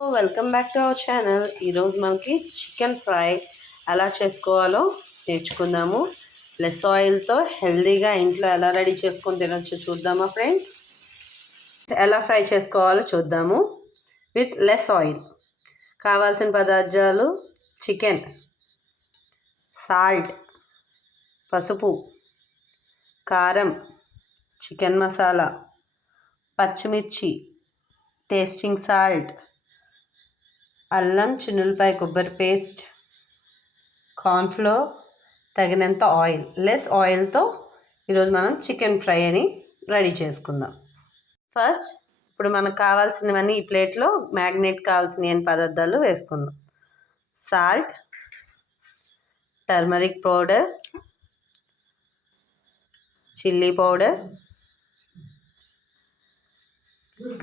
Welcome back to our channel. ఈరోజు మనకి chicken fry ఎలా చేసుకోవాలో నేర్చుకుందాము. లెస్ ఆయిల్తో హెల్దీగా ఇంట్లో ఎలా రెడీ చేసుకొని తినొచ్చో చూద్దామా ఫ్రెండ్స్. ఎలా ఫ్రై చేసుకోవాలో చూద్దాము విత్ లెస్ ఆయిల్. కావాల్సిన పదార్థాలు: చికెన్, సాల్ట్, పసుపు, కారం, చికెన్ మసాలా, పచ్చిమిర్చి, టేస్టింగ్ సాల్ట్, అల్లం చిన్నులపాయ కొబ్బరి పేస్ట్, కార్న్ఫ్లోర్, తగినంత ఆయిల్. లెస్ ఆయిల్తో ఈరోజు మనం చికెన్ ఫ్రై అని రెడీ చేసుకుందాం. ఫస్ట్ ఇప్పుడు మనకు కావాల్సినవన్నీ ఈ ప్లేట్లో మ్యాగ్నేట్ కావాల్సిన పదార్థాలు వేసుకుందాం. Salt, turmeric powder, chilli powder,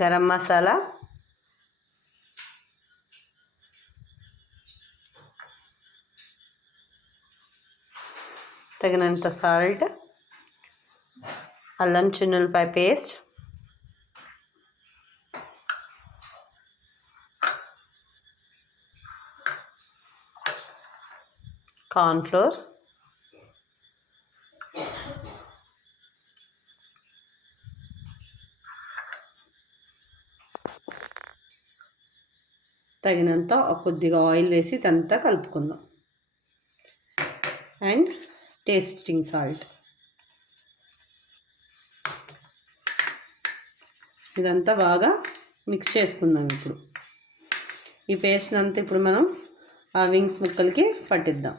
garam masala, తగినంత సాల్ట్, అల్లం చిన్నులపాయ పేస్ట్, కార్న్ఫ్లోర్, తగినంత కొద్దిగా ఆయిల్ వేసి ఇదంతా కలుపుకుందాం. And tasting salt. ఇదంతా బాగా మిక్స్ చేసుకుందాం. ఇప్పుడు ఈ పేస్ట్ అంతా ఇప్పుడు మనం ఆ వింగ్స్ ముక్కలకి పట్టిద్దాం.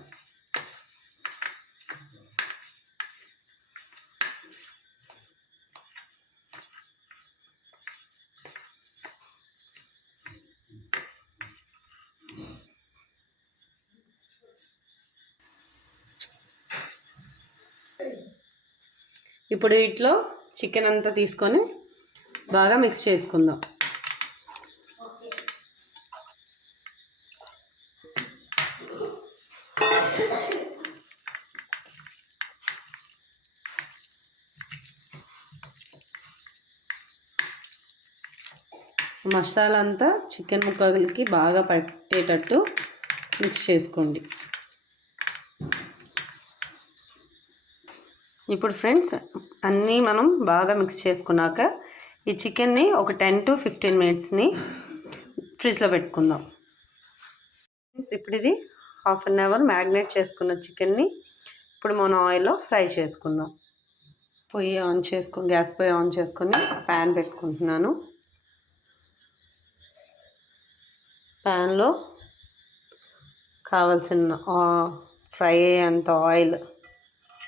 ఇప్పుడు వీటిలో చికెన్ అంతా తీసుకొని బాగా మిక్స్ చేసుకుందాం. మసాలా అంతా చికెన్ ముక్కలకి బాగా పట్టేటట్టు మిక్స్ చేసుకోండి. ఇప్పుడు ఫ్రెండ్స్ అన్నీ మనం బాగా మిక్స్ చేసుకున్నాక ఈ చికెన్ని ఒక 10 to 15 minutes ఫ్రిడ్జ్లో పెట్టుకుందాం. ఇప్పుడు ఇది హాఫ్ అన్ అవర్ మ్యాగ్నేట్ చేసుకున్న చికెన్ని ఇప్పుడు మనం ఆయిల్లో ఫ్రై చేసుకుందాం. గ్యాస్ పొయ్యి ఆన్ చేసుకొని ప్యాన్ పెట్టుకుంటున్నాను. ప్యాన్లో కావాల్సిన ఫ్రై అయ్యేంత ఆయిల్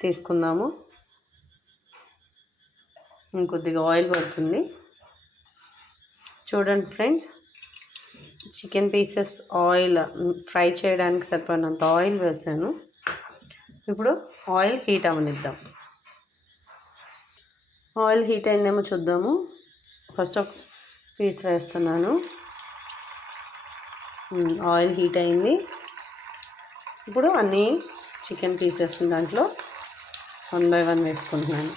తీసుకుందాము. ఇంకొద్దిగా ఆయిల్ పడుతుంది. చూడండి friends, chicken pieces oil fry చేయడానికి సరిపడినంత ఆయిల్ వేసాను. ఇప్పుడు ఆయిల్ హీట్ అవ్వనిద్దాం. ఆయిల్ హీట్ అయిందేమో చూద్దాము. ఫస్ట్ ఒక పీస్ వేస్తున్నాను. ఆయిల్ హీట్ అయింది. ఇప్పుడు అన్నీ చికెన్ పీసెస్ దాంట్లో 1 by 1 వేసుకుంటున్నాను.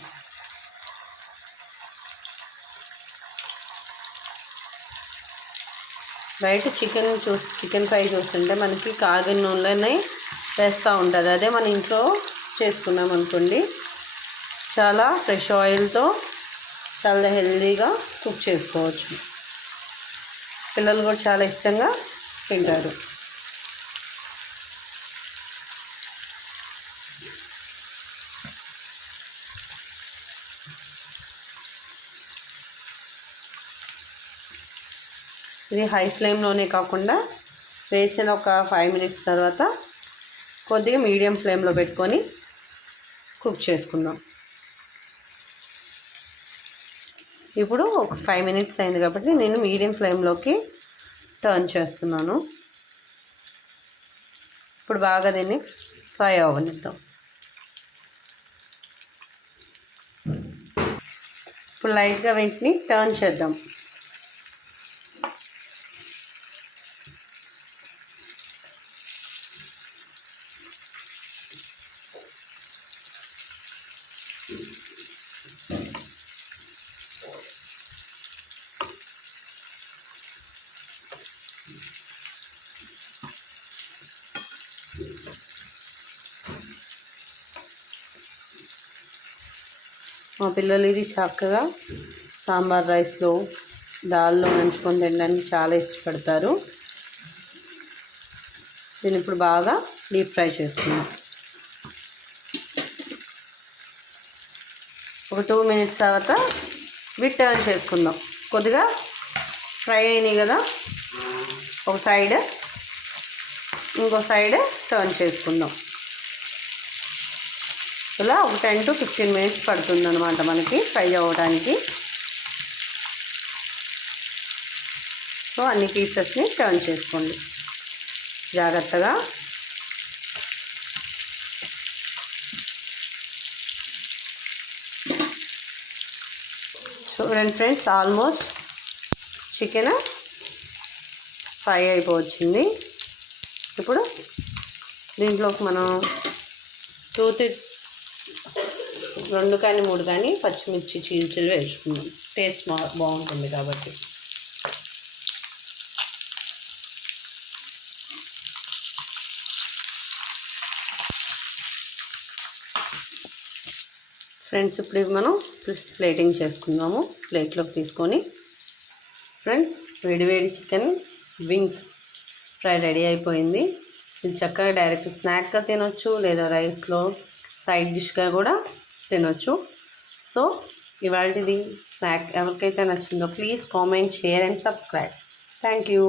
బయట చికెన్ ఫ్రై చూస్తుంటే మనకి కాగిన నూనెలోనే వేస్తూ ఉంటుంది. అదే మన ఇంట్లో చేసుకున్నాం అనుకోండి, చాలా ఫ్రెష్ ఆయిల్తో చాలా హెల్తీగా కుక్ చేసుకోవచ్చు. పిల్లలు కూడా చాలా ఇష్టంగా తింటారు. ఇది హై ఫ్లేమ్లోనే కాకుండా వేసిన ఒక 5 minutes తర్వాత కొద్దిగా మీడియం ఫ్లేమ్లో పెట్టుకొని కుక్ చేసుకుందాం. ఇప్పుడు ఒక 5 minutes అయింది కాబట్టి నేను మీడియం ఫ్లేమ్లోకి టర్న్ చేస్తున్నాను. ఇప్పుడు బాగా దీన్ని ఫ్రై అవ్వనిద్దాం. ఇప్పుడు లైట్గా వీటిని టర్న్ చేద్దాం. మా పిల్లలు ఇది చక్కగా సాంబార్ రైస్లో దాల్లో నంచుకొని తినడానికి చాలా ఇష్టపడతారు. దీన్ని ఇప్పుడు బాగా డీప్ ఫ్రై చేసుకుందాం. ఒక 2 మినిట్స్ తర్వాత టర్న్ చేసుకుందాం. కొద్దిగా ఫ్రై అయినాయి కదా, ఒక సైడ్ ఇంకో సైడ్ టర్న్ చేసుకుందాం. ఇలా ఒక 10 to 15 మినిట్స్ పడుతుంది అనమాట మనకి ఫ్రై అవ్వడానికి. సో అన్ని పీసెస్ని టర్న్ చేసుకోండి జాగ్రత్తగా. చూడండి ఫ్రెండ్స్, ఆల్మోస్ట్ చికెన్ ఫ్రై అయిపోవచ్చింది. ఇప్పుడు దీంట్లోకి మనం 2 కానీ 3 కానీ పచ్చిమిర్చి చీల్చిలు వేసుకుందాం. టేస్ట్ బాగుంటుంది కాబట్టి. ఫ్రెండ్స్ ఇప్పుడు ఇవి మనం ప్లేటింగ్ చేసుకుందాము. ప్లేట్లోకి తీసుకొని ఫ్రెండ్స్ వేడివేడి చికెన్ వింగ్స్ ఫ్రై రెడీ అయిపోయింది. ఇది చక్కగా డైరెక్ట్ స్నాక్గా తినొచ్చు, లేదా రైస్లో సైడ్ డిష్గా కూడా తినొచ్చు. సో ఇవాళది స్నాక్ ఎవరికైతే నచ్చిందో please comment, share and subscribe. Thank you.